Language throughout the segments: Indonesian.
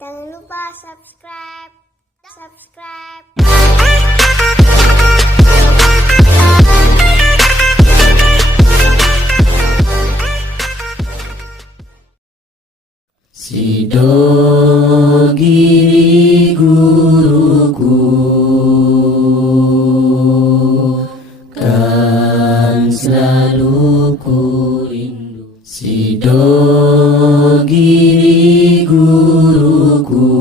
Jangan lupa subscribe. Sidogiri guruku kan selalu ku rindu. Sidogiri guruku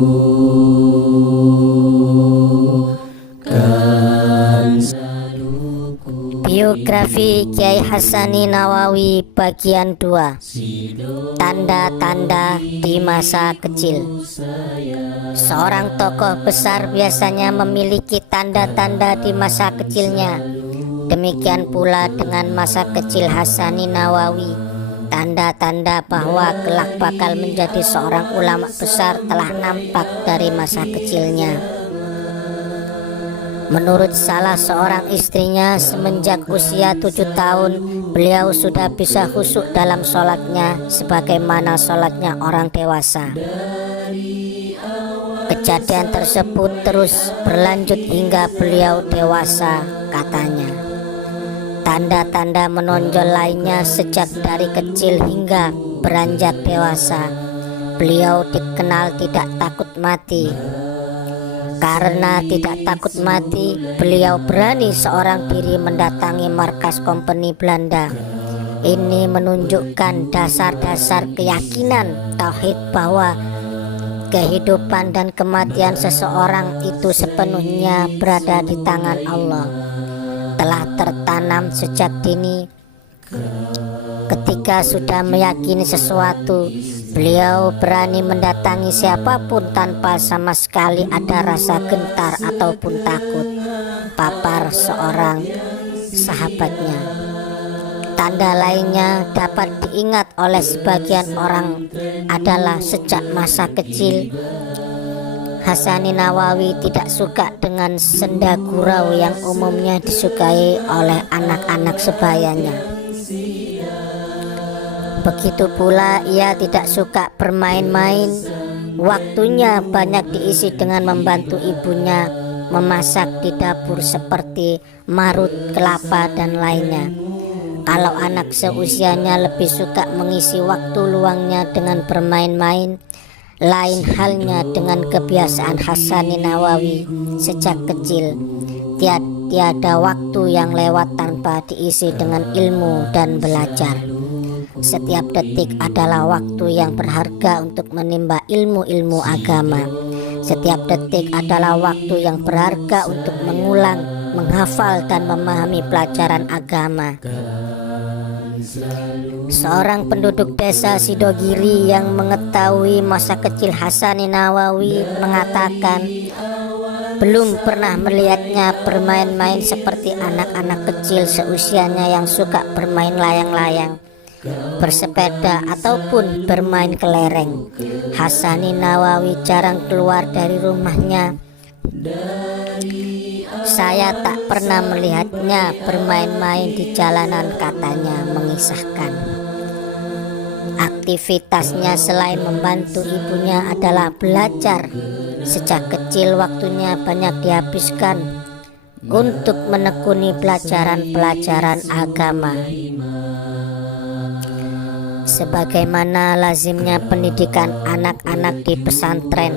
kan selalu ku. Biografi Kiai Hasani Nawawi bagian 2. Tanda-tanda di masa kecil. Seorang tokoh besar biasanya memiliki tanda-tanda di masa kecilnya. Demikian pula dengan masa kecil Hasani Nawawi. Tanda-tanda bahwa kelak bakal menjadi seorang ulama besar telah nampak dari masa kecilnya. Menurut salah seorang istrinya, semenjak usia 7 tahun beliau sudah bisa khusyuk dalam sholatnya sebagaimana sholatnya orang dewasa. Kejadian tersebut terus berlanjut hingga beliau dewasa, katanya. Tanda-tanda menonjol lainnya sejak dari kecil hingga beranjak dewasa. Beliau dikenal tidak takut mati. Karena tidak takut mati, beliau berani seorang diri mendatangi markas kompeni Belanda. Ini menunjukkan dasar-dasar keyakinan tauhid bahwa kehidupan dan kematian seseorang itu sepenuhnya berada di tangan Allah. Telah tertanam sejak dini. Ketika sudah meyakini sesuatu, beliau berani mendatangi siapapun tanpa sama sekali ada rasa gentar ataupun takut, papar seorang sahabatnya. Tanda lainnya dapat diingat oleh sebagian orang adalah sejak masa kecil Hasani Nawawi tidak suka dengan senda gurau yang umumnya disukai oleh anak-anak sebayanya. Begitu pula ia tidak suka bermain-main. Waktunya banyak diisi dengan membantu ibunya memasak di dapur seperti marut, kelapa, dan lainnya. Kalau anak seusianya lebih suka mengisi waktu luangnya dengan bermain-main. Lain halnya dengan kebiasaan Hasani Nawawi sejak kecil. Tiada waktu yang lewat tanpa diisi dengan ilmu dan belajar. Setiap detik adalah waktu yang berharga untuk menimba ilmu-ilmu agama. Setiap detik adalah waktu yang berharga untuk mengulang, menghafal, dan memahami pelajaran agama. Seorang penduduk desa Sidogiri yang mengetahui masa kecil Hasani Nawawi mengatakan belum pernah melihatnya bermain-main seperti anak-anak kecil seusianya yang suka bermain layang-layang, bersepeda, ataupun bermain kelereng. Hasani Nawawi jarang keluar dari rumahnya. Saya tak pernah melihatnya bermain-main di jalanan, katanya mengisahkan. Aktivitasnya selain membantu ibunya adalah belajar. Sejak kecil waktunya banyak dihabiskan untuk menekuni pelajaran-pelajaran agama. Sebagaimana lazimnya pendidikan anak-anak di pesantren,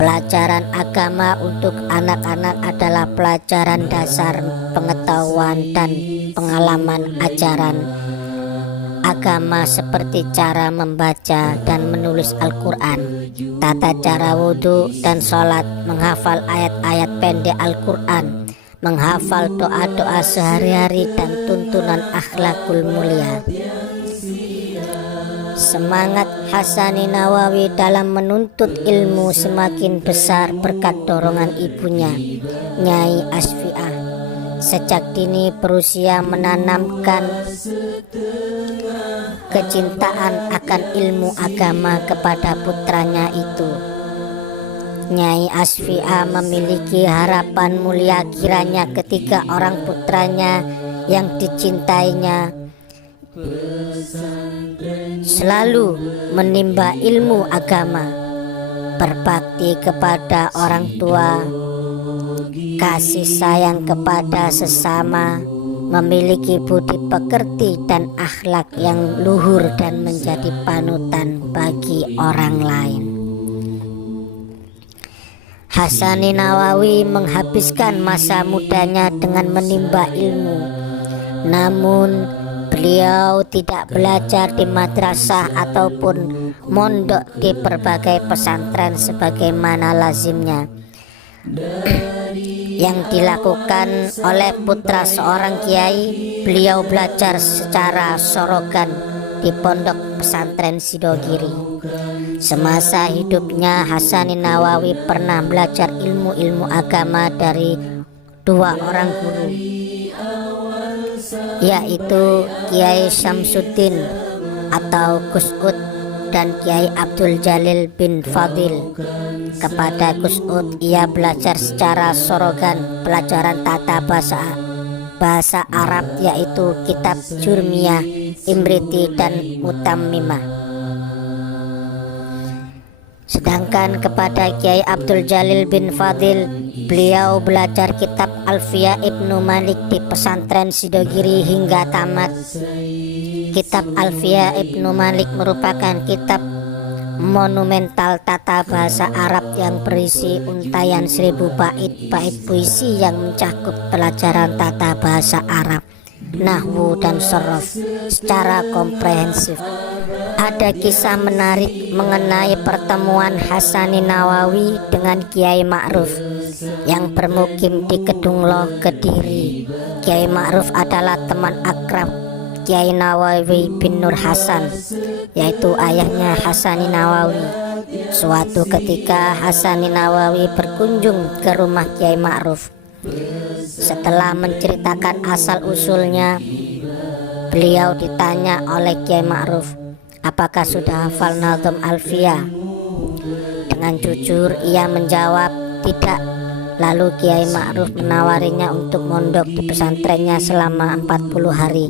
pelajaran agama untuk anak-anak adalah pelajaran dasar pengetahuan dan pengalaman ajaran agama seperti cara membaca dan menulis Al-Quran, tata cara wudhu dan sholat, menghafal ayat-ayat pendek Al-Quran, menghafal doa-doa sehari-hari dan tuntunan akhlakul mulia. Semangat Hasani Nawawi dalam menuntut ilmu semakin besar berkat dorongan ibunya, Nyai Asfiah. Sejak dini berusia menanamkan kecintaan akan ilmu agama kepada putranya itu. Nyai Asfiah memiliki harapan mulia kiranya ketiga orang putranya yang dicintainya selalu menimba ilmu agama. berbakti kepada orang tua, kasih sayang kepada sesama, memiliki budi pekerti dan akhlak yang luhur dan menjadi panutan bagi orang lain. Hasani Nawawi menghabiskan masa mudanya dengan menimba ilmu, namun beliau tidak belajar di madrasah ataupun mondok di berbagai pesantren sebagaimana lazimnya yang dilakukan oleh putra seorang kiai. Beliau belajar secara sorogan di pondok pesantren Sidogiri. Semasa hidupnya Hasani Nawawi pernah belajar ilmu-ilmu agama dari dua orang guru, yaitu Kiai Syamsuddin atau Gus Ud dan Kiai Abdul Jalil bin Fadil. Kepada Gus Ud ia belajar secara sorogan pelajaran tata bahasa Arab, yaitu kitab Jurmiyah, Imriti dan Mutammimah. Sedangkan kepada Kiai Abdul Jalil bin Fadil, beliau belajar kitab Alfiyah Ibnu Malik di pesantren Sidogiri hingga tamat. Kitab Alfiyah Ibnu Malik merupakan kitab monumental tata bahasa Arab yang berisi untayan 1000 bait puisi yang mencakup pelajaran tata bahasa Arab, nahwu dan sorof secara komprehensif. Ada kisah menarik mengenai pertemuan Hasani Nawawi dengan Kiai Ma'ruf yang bermukim di Kedunglo, Kediri. Kiai Ma'ruf adalah teman akrab Kiai Nawawi bin Nur Hasan, yaitu ayahnya Hasani Nawawi. Suatu ketika Hasani Nawawi berkunjung ke rumah Kiai Ma'ruf. Setelah menceritakan asal-usulnya, beliau ditanya oleh Kiai Ma'ruf, apakah sudah hafal Nazm Alfiyah? Dengan jujur ia menjawab tidak. Lalu Kiai Ma'ruf menawarinya untuk mondok di pesantrennya selama 40 hari.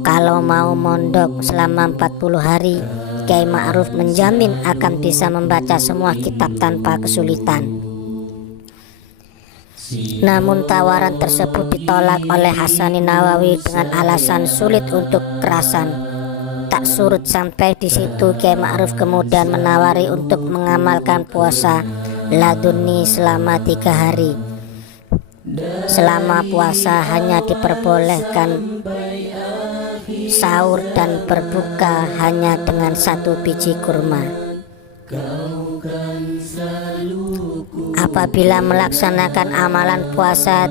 Kalau mau mondok selama 40 hari, Kiai Ma'ruf menjamin akan bisa membaca semua kitab tanpa kesulitan. Namun tawaran tersebut ditolak oleh Hasani Nawawi dengan alasan sulit untuk kerasan. Tak surut sampai di situ, Kiai Ma'ruf kemudian menawari untuk mengamalkan puasa laduni selama 3 hari. Selama puasa hanya diperbolehkan sahur dan berbuka hanya dengan 1 biji kurma. Apabila melaksanakan amalan puasa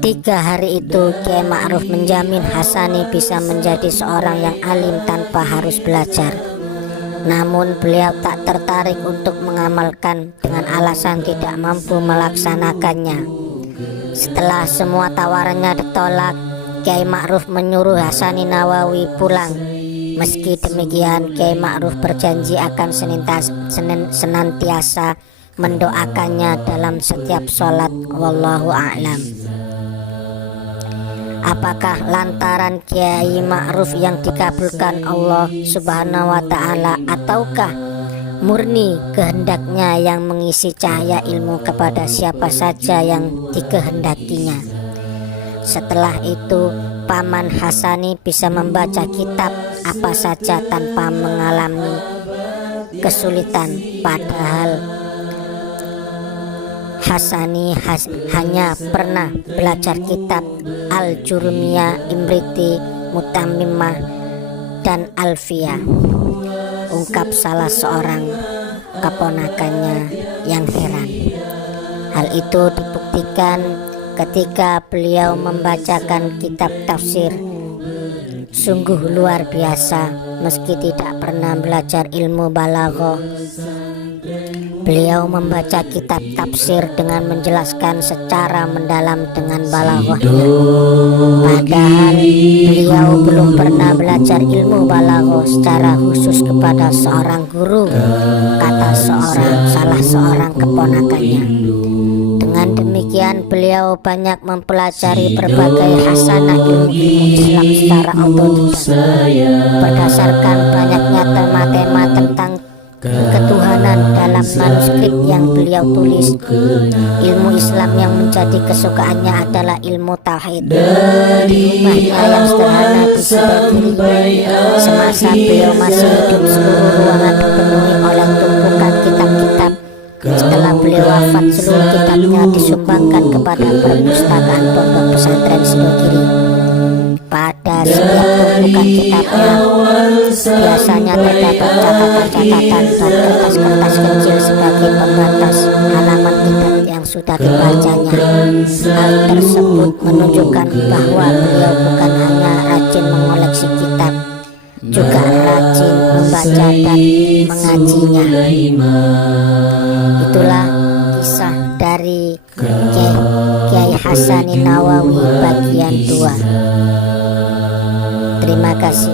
3 hari itu, Kiai Ma'ruf menjamin Hasani bisa menjadi seorang yang alim tanpa harus belajar. Namun beliau tak tertarik untuk mengamalkan dengan alasan tidak mampu melaksanakannya. Setelah semua tawarannya ditolak, Kiai Ma'ruf menyuruh Hasani Nawawi pulang. Meski demikian, Kiai Ma'ruf berjanji akan senantiasa mendoakannya dalam setiap sholat. Wallahu a'lam. Apakah lantaran Kiai Ma'ruf yang dikabulkan Allah Subhanahu wa ta'ala, ataukah murni kehendaknya yang mengisi cahaya ilmu kepada siapa saja yang dikehendakinya? Setelah itu, Paman Hasani bisa membaca kitab apa saja tanpa mengalami kesulitan. Padahal Hasani hanya pernah belajar kitab Al-Jurmiyah, Imriti, Mutammimah, dan Alfiyah, ungkap salah seorang keponakannya yang heran. Hal itu dibuktikan ketika beliau membacakan kitab tafsir. Sungguh luar biasa, meski tidak pernah belajar ilmu balaghah, beliau membaca kitab tafsir dengan menjelaskan secara mendalam dengan balaghahnya. Padahal beliau belum pernah belajar ilmu balaghah secara khusus kepada seorang guru, kata salah seorang keponakannya. Dengan demikian beliau banyak mempelajari berbagai hasanah ilmu Islam secara otodidak berdasarkan banyaknya tema-tema tentang ketuhanan dalam manuskrip yang beliau tulis. Ilmu Islam yang menjadi kesukaannya adalah ilmu tauhid. Di rumahnya yang sederhana di Sidogiri, semasa beliau masih hidup, seluruh ruangan dipenuhi oleh tumpukan kitab-kitab. Setelah beliau wafat, seluruh kitabnya disumbangkan kepada perpustakaan pondok pesantren Sidogiri. Pada setiap tumpukan kitabnya biasanya terdapat catatan-catatan dan kertas-kertas kecil sebagai pembatas halaman kitab yang sudah dibacanya. Hal tersebut menunjukkan bahwa beliau bukan hanya rajin mengoleksi kitab, juga rajin membaca dan mengajinya. Itulah kisah dari Kiai Hasanin Nawawi bagian 2. Terima kasih.